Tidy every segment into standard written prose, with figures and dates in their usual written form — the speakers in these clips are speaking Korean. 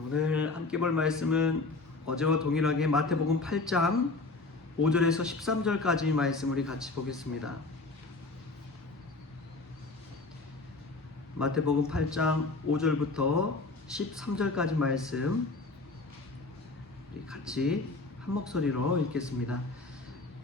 오늘 함께 볼 말씀은 어제와 동일하게 마태복음 8장 5절에서 13절까지 말씀 우리 같이 보겠습니다. 마태복음 8장 5절부터 13절까지 말씀 우리 같이 한 목소리로 읽겠습니다.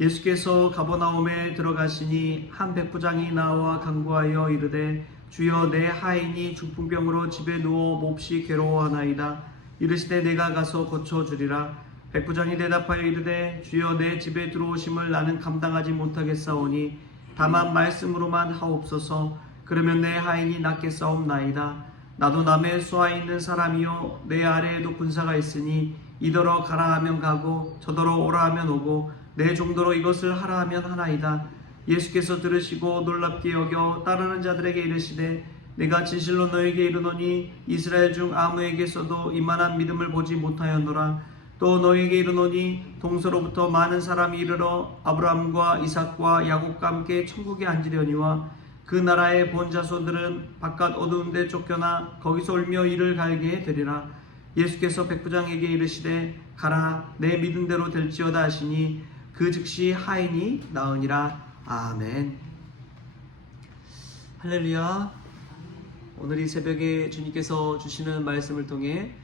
예수께서 가버나움에 들어가시니 한 백부장이 나와 간구하여 이르되 주여 내 하인이 중풍병으로 집에 누워 몹시 괴로워하나이다. 이르시되 내가 가서 고쳐주리라. 백부장이 대답하여 이르되 주여 내 집에 들어오심을 나는 감당하지 못하겠사오니 다만 말씀으로만 하옵소서. 그러면 내 하인이 낫겠사옵나이다. 나도 남의 수하에 있는 사람이요 내 아래에도 군사가 있으니 이더러 가라 하면 가고 저더러 오라 하면 오고 내 정도로 이것을 하라 하면 하나이다. 예수께서 들으시고 놀랍게 여겨 따르는 자들에게 이르시되 내가 진실로 너에게 이르노니 이스라엘 중 아무에게서도 이만한 믿음을 보지 못하였노라. 또 너에게 이르노니 동서로부터 많은 사람이 이르러 아브라함과 이삭과 야곱과 함께 천국에 앉으려니와 그 나라의 본 자손들은 바깥 어두운 데 쫓겨나 거기서 울며 이를 갈게 되리라. 예수께서 백부장에게 이르시되 가라 내 믿은 대로 될지어다 하시니 그 즉시 하인이 나으니라. 아멘. 할렐루야. 오늘 이 새벽에 주님께서 주시는 말씀을 통해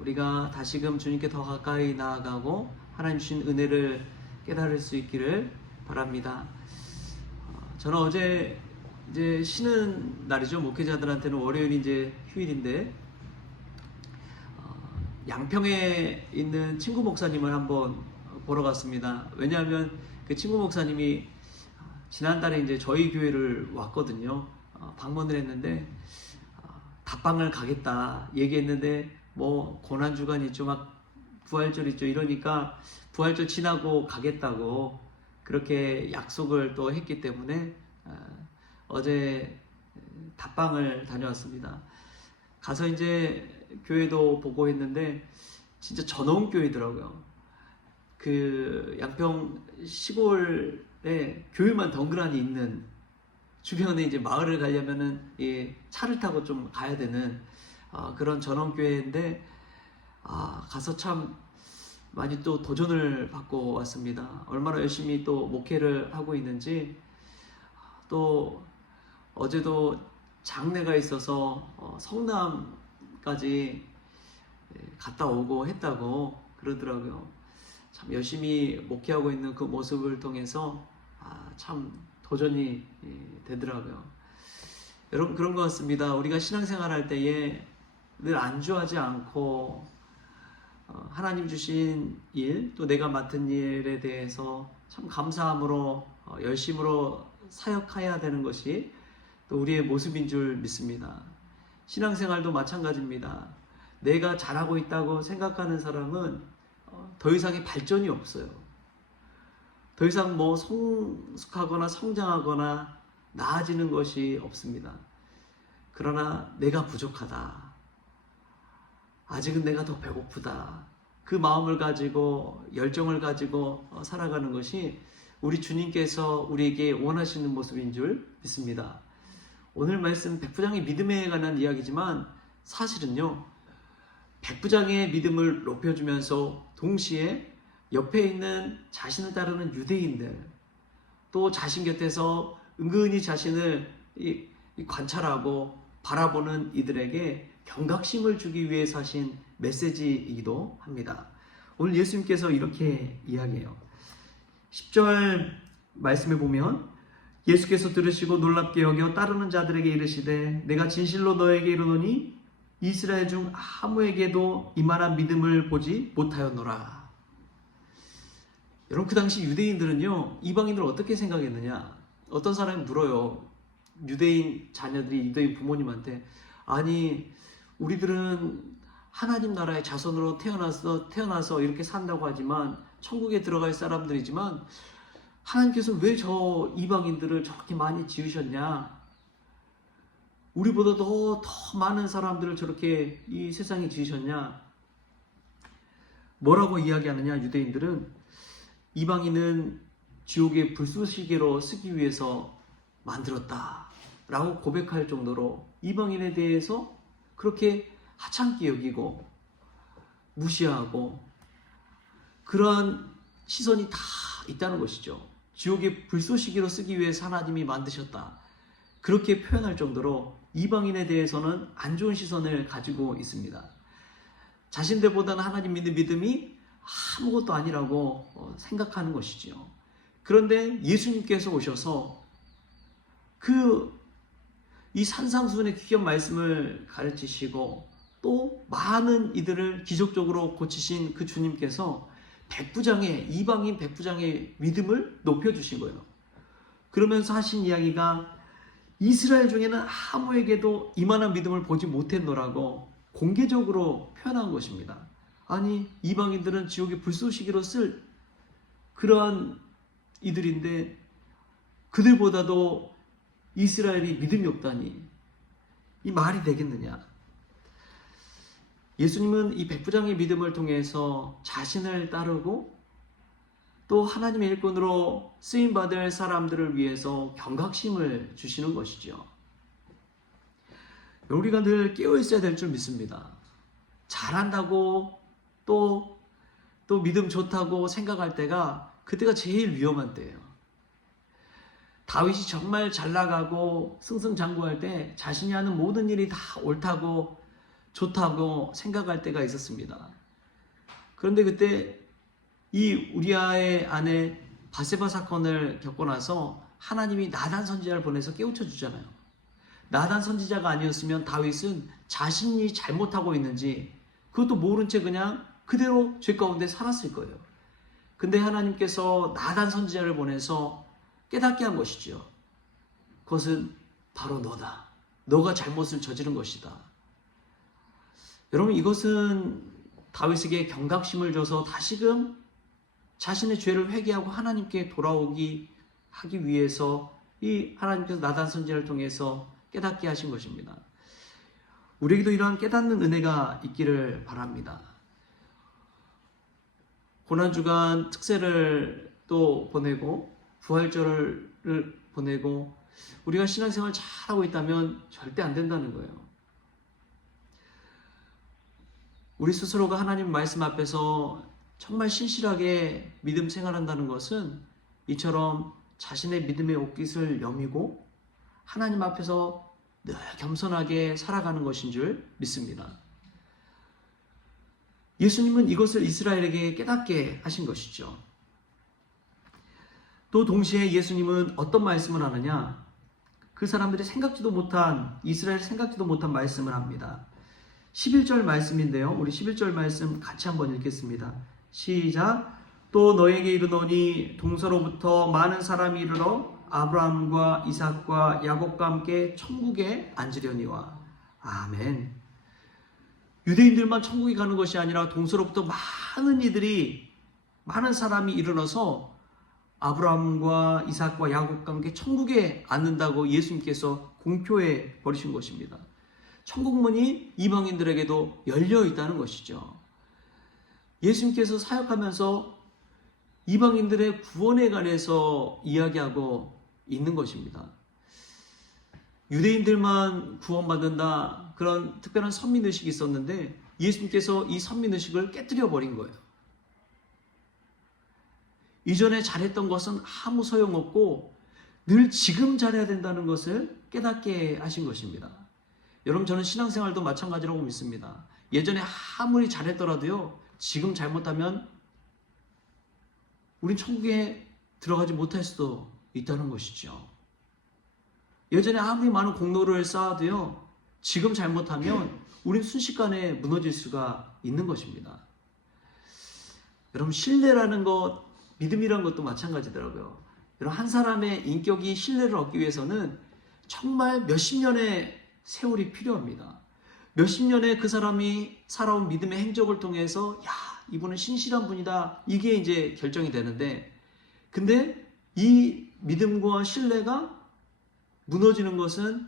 우리가 다시금 주님께 더 가까이 나아가고 하나님 주신 은혜를 깨달을 수 있기를 바랍니다. 저는 어제 이제 쉬는 날이죠. 목회자들한테는 월요일이 이제 휴일인데 양평에 있는 친구 목사님을 한번 보러 갔습니다. 왜냐하면 그 친구 목사님이 지난달에 이제 저희 교회를 왔거든요. 방문을 했는데 답방을 가겠다 얘기했는데 뭐 고난주간 있죠, 막 부활절 있죠, 이러니까 부활절 지나고 가겠다고 그렇게 약속을 또 했기 때문에 어제 답방을 다녀왔습니다. 가서 이제 교회도 보고 했는데 진짜 전원 교회더라고요. 그 양평 시골에 교회만 덩그러니 있는, 주변에 이제 마을을 가려면은 차를 타고 좀 가야 되는 그런 전원교회인데 가서 참 많이 또 도전을 받고 왔습니다. 얼마나 열심히 또 목회를 하고 있는지. 또 어제도 장례가 있어서 성남까지 갔다 오고 했다고 그러더라고요. 참 열심히 목회하고 있는 그 모습을 통해서 참 도전이 되더라고요. 여러분, 그런 것 같습니다. 우리가 신앙생활 할 때에 늘 안주하지 않고 하나님 주신 일, 또 내가 맡은 일에 대해서 참 감사함으로 열심으로 사역해야 되는 것이 또 우리의 모습인 줄 믿습니다. 신앙생활도 마찬가지입니다. 내가 잘하고 있다고 생각하는 사람은 더 이상의 발전이 없어요. 더 이상 뭐 성숙하거나 성장하거나 나아지는 것이 없습니다. 그러나 내가 부족하다, 아직은 내가 더 배고프다, 그 마음을 가지고 열정을 가지고 살아가는 것이 우리 주님께서 우리에게 원하시는 모습인 줄 믿습니다. 오늘 말씀 백부장의 믿음에 관한 이야기지만 사실은요, 백부장의 믿음을 높여주면서 동시에 옆에 있는 자신을 따르는 유대인들, 또 자신 곁에서 은근히 자신을 관찰하고 바라보는 이들에게 경각심을 주기 위해서 하신 메시지이기도 합니다. 오늘 예수님께서 이렇게 이야기해요. 10절 말씀에 보면 예수께서 들으시고 놀랍게 여겨 따르는 자들에게 이르시되 내가 진실로 너에게 이르노니 이스라엘 중 아무에게도 이만한 믿음을 보지 못하였노라. 여러분, 그 당시 유대인들은요, 이방인들을 어떻게 생각했느냐? 어떤 사람이 물어요. 유대인 자녀들이 유대인 부모님한테, 아니 우리들은 하나님 나라의 자손으로 태어나서 이렇게 산다고 하지만 천국에 들어갈 사람들이지만 하나님께서 왜 저 이방인들을 저렇게 많이 지으셨냐? 우리보다 더 많은 사람들을 저렇게 이 세상에 지으셨냐? 뭐라고 이야기하느냐? 유대인들은 이방인은 지옥의 불쏘시개로 쓰기 위해서 만들었다 라고 고백할 정도로 이방인에 대해서 그렇게 하찮게 여기고 무시하고 그러한 시선이 다 있다는 것이죠. 지옥의 불쏘시개로 쓰기 위해서 하나님이 만드셨다. 그렇게 표현할 정도로 이방인에 대해서는 안 좋은 시선을 가지고 있습니다. 자신들보다는 하나님 믿는 믿음이 아무것도 아니라고 생각하는 것이지요. 그런데 예수님께서 오셔서 이 산상수훈의 귀한 말씀을 가르치시고 또 많은 이들을 기적적으로 고치신 그 주님께서 이방인 백부장의 믿음을 높여주신 거예요. 그러면서 하신 이야기가 이스라엘 중에는 아무에게도 이만한 믿음을 보지 못했노라고 공개적으로 표현한 것입니다. 아니, 이방인들은 지옥의 불쏘시개로 쓸 그러한 이들인데 그들보다도 이스라엘이 믿음이 없다니 이 말이 되겠느냐. 예수님은 이 백부장의 믿음을 통해서 자신을 따르고 또 하나님의 일꾼으로 쓰임받을 사람들을 위해서 경각심을 주시는 것이죠. 우리가 늘 깨어있어야 될 줄 믿습니다. 잘한다고 또 믿음 좋다고 생각할 때가 그때가 제일 위험한 때예요. 다윗이 정말 잘 나가고 승승장구할 때 자신이 하는 모든 일이 다 옳다고 좋다고 생각할 때가 있었습니다. 그런데 그때 이 우리아의 아내 바세바 사건을 겪고 나서 하나님이 나단 선지자를 보내서 깨우쳐 주잖아요. 나단 선지자가 아니었으면 다윗은 자신이 잘못하고 있는지 그것도 모른 채 그냥 그대로 죄 가운데 살았을 거예요. 근데 하나님께서 나단 선지자를 보내서 깨닫게 한 것이죠. 그것은 바로 너다. 너가 잘못을 저지른 것이다. 여러분, 이것은 다윗에게 경각심을 줘서 다시금 자신의 죄를 회개하고 하나님께 돌아오기 하기 위해서 이 하나님께서 나단 선지자를 통해서 깨닫게 하신 것입니다. 우리에게도 이러한 깨닫는 은혜가 있기를 바랍니다. 고난주간 특세를 또 보내고 부활절을 보내고 우리가 신앙생활 잘하고 있다면 절대 안 된다는 거예요. 우리 스스로가 하나님 말씀 앞에서 정말 신실하게 믿음 생활한다는 것은 이처럼 자신의 믿음의 옷깃을 여미고 하나님 앞에서 늘 겸손하게 살아가는 것인 줄 믿습니다. 예수님은 이것을 이스라엘에게 깨닫게 하신 것이죠. 또 동시에 예수님은 어떤 말씀을 하느냐? 그 사람들이 이스라엘이 생각지도 못한 말씀을 합니다. 11절 말씀인데요. 우리 11절 말씀 같이 한번 읽겠습니다. 시작. 또 너에게 이르노니 동서로부터 많은 사람이 이르러 아브라함과 이삭과 야곱과 함께 천국에 앉으려니와. 아멘. 유대인들만 천국에 가는 것이 아니라 동서로부터 많은 사람이 일어나서 아브라함과 이삭과 야곱과 함께 천국에 앉는다고 예수님께서 공표해 버리신 것입니다. 천국문이 이방인들에게도 열려 있다는 것이죠. 예수님께서 사역하면서 이방인들의 구원에 관해서 이야기하고 있는 것입니다. 유대인들만 구원받는다, 그런 특별한 선민의식이 있었는데 예수님께서 이 선민의식을 깨뜨려 버린 거예요. 이전에 잘했던 것은 아무 소용없고 늘 지금 잘해야 된다는 것을 깨닫게 하신 것입니다. 여러분, 저는 신앙생활도 마찬가지라고 믿습니다. 예전에 아무리 잘했더라도요, 지금 잘못하면 우린 천국에 들어가지 못할 수도 있다는 것이죠. 예전에 아무리 많은 공로를 쌓아도요, 지금 잘못하면 우린 순식간에 무너질 수가 있는 것입니다. 여러분, 신뢰라는 것, 믿음이라는 것도 마찬가지더라고요. 여러분, 한 사람의 인격이 신뢰를 얻기 위해서는 정말 몇십 년의 세월이 필요합니다. 몇십 년의 그 사람이 살아온 믿음의 행적을 통해서 이분은 신실한 분이다, 이게 이제 결정이 되는데, 근데 이 믿음과 신뢰가 무너지는 것은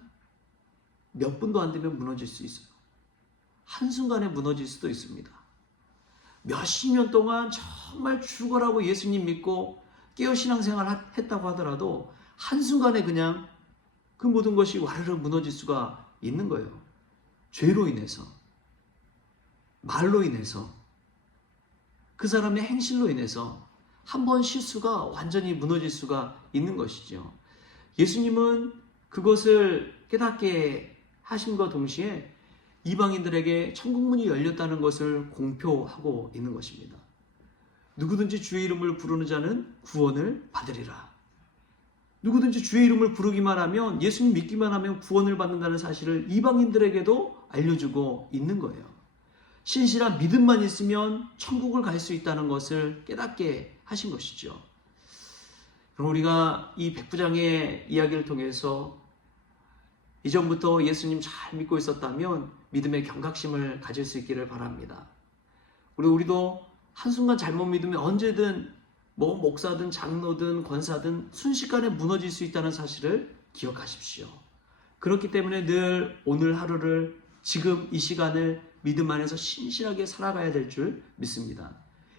몇 분도 안 되면 무너질 수 있어요. 한순간에 무너질 수도 있습니다. 몇십 년 동안 정말 죽어라고 예수님 믿고 깨어 신앙생활 했다고 하더라도 한순간에 그냥 그 모든 것이 와르르 무너질 수가 있는 거예요. 죄로 인해서, 말로 인해서, 그 사람의 행실로 인해서 한 번 실수가 완전히 무너질 수가 있는 것이죠. 예수님은 그것을 깨닫게 하심과 동시에 이방인들에게 천국문이 열렸다는 것을 공표하고 있는 것입니다. 누구든지 주의 이름을 부르는 자는 구원을 받으리라. 누구든지 주의 이름을 부르기만 하면, 예수님 믿기만 하면 구원을 받는다는 사실을 이방인들에게도 알려주고 있는 거예요. 신실한 믿음만 있으면 천국을 갈 수 있다는 것을 깨닫게 하신 것이죠. 그럼 우리가 이 백부장의 이야기를 통해서 이전부터 예수님 잘 믿고 있었다면 믿음의 경각심을 가질 수 있기를 바랍니다. 우리도 한순간 잘못 믿으면 언제든 목사든 장로든 권사든 순식간에 무너질 수 있다는 사실을 기억하십시오. 그렇기 때문에 늘 오늘 하루를, 지금 이 시간을 믿음 안에서 신실하게 살아가야 될 줄 믿습니다.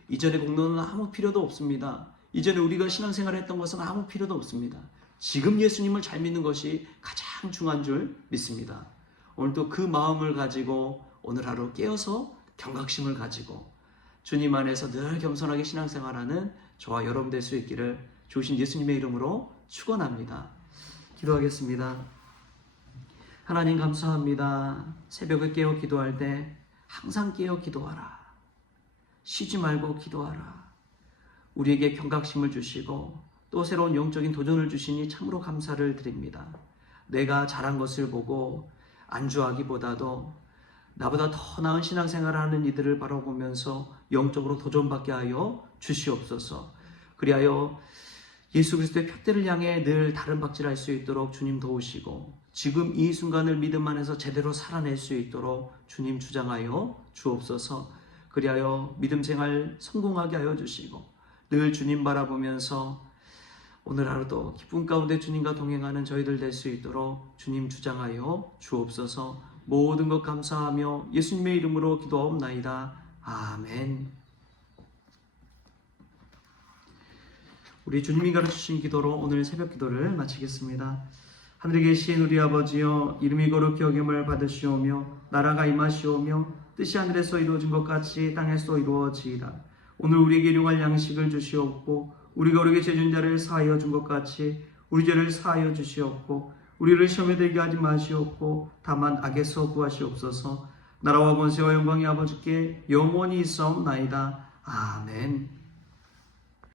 이전의 공로는 아무 필요도 없습니다. 이전에 우리가 신앙생활을 했던 것은 아무 필요도 없습니다. 지금 예수님을 잘 믿는 것이 가장 중요한 줄 믿습니다. 오늘도 그 마음을 가지고 오늘 하루 깨어서 경각심을 가지고 주님 안에서 늘 겸손하게 신앙생활하는 저와 여러분 될 수 있기를 주신 예수님의 이름으로 축원합니다. 기도하겠습니다. 하나님 감사합니다. 새벽에 깨어 기도할 때 항상 깨어 기도하라. 쉬지 말고 기도하라. 우리에게 경각심을 주시고 또 새로운 영적인 도전을 주시니 참으로 감사를 드립니다. 내가 잘한 것을 보고 안주하기보다도 나보다 더 나은 신앙생활을 하는 이들을 바라보면서 영적으로 도전받게 하여 주시옵소서. 그리하여 예수 그리스도의 푯대를 향해 늘 다른 박질할 수 있도록 주님 도우시고, 지금 이 순간을 믿음 안에서 제대로 살아낼 수 있도록 주님 주장하여 주옵소서. 그리하여 믿음 생활 성공하게 하여 주시고, 늘 주님 바라보면서 오늘 하루도 기쁨 가운데 주님과 동행하는 저희들 될 수 있도록 주님 주장하여 주옵소서. 모든 것 감사하며 예수님의 이름으로 기도하옵나이다. 아멘. 우리 주님이 가르치신 기도로 오늘 새벽 기도를 마치겠습니다. 하늘에 계신 우리 아버지여, 이름이 거룩히 여김을 받으시오며 나라가 임하시오며 뜻이 하늘에서 이루어진 것 같이 땅에서 이루어지이다. 오늘 우리에게 일용할 양식을 주시옵고, 우리가 우리에게 죄진 자를 사하여 준 것 같이 우리 죄를 사하여 주시옵고, 우리를 시험에 들게 하지 마시옵고 다만 악에서 구하시옵소서. 나라와 권세와 영광이 아버지께 영원히 있사옵나이다. 아멘.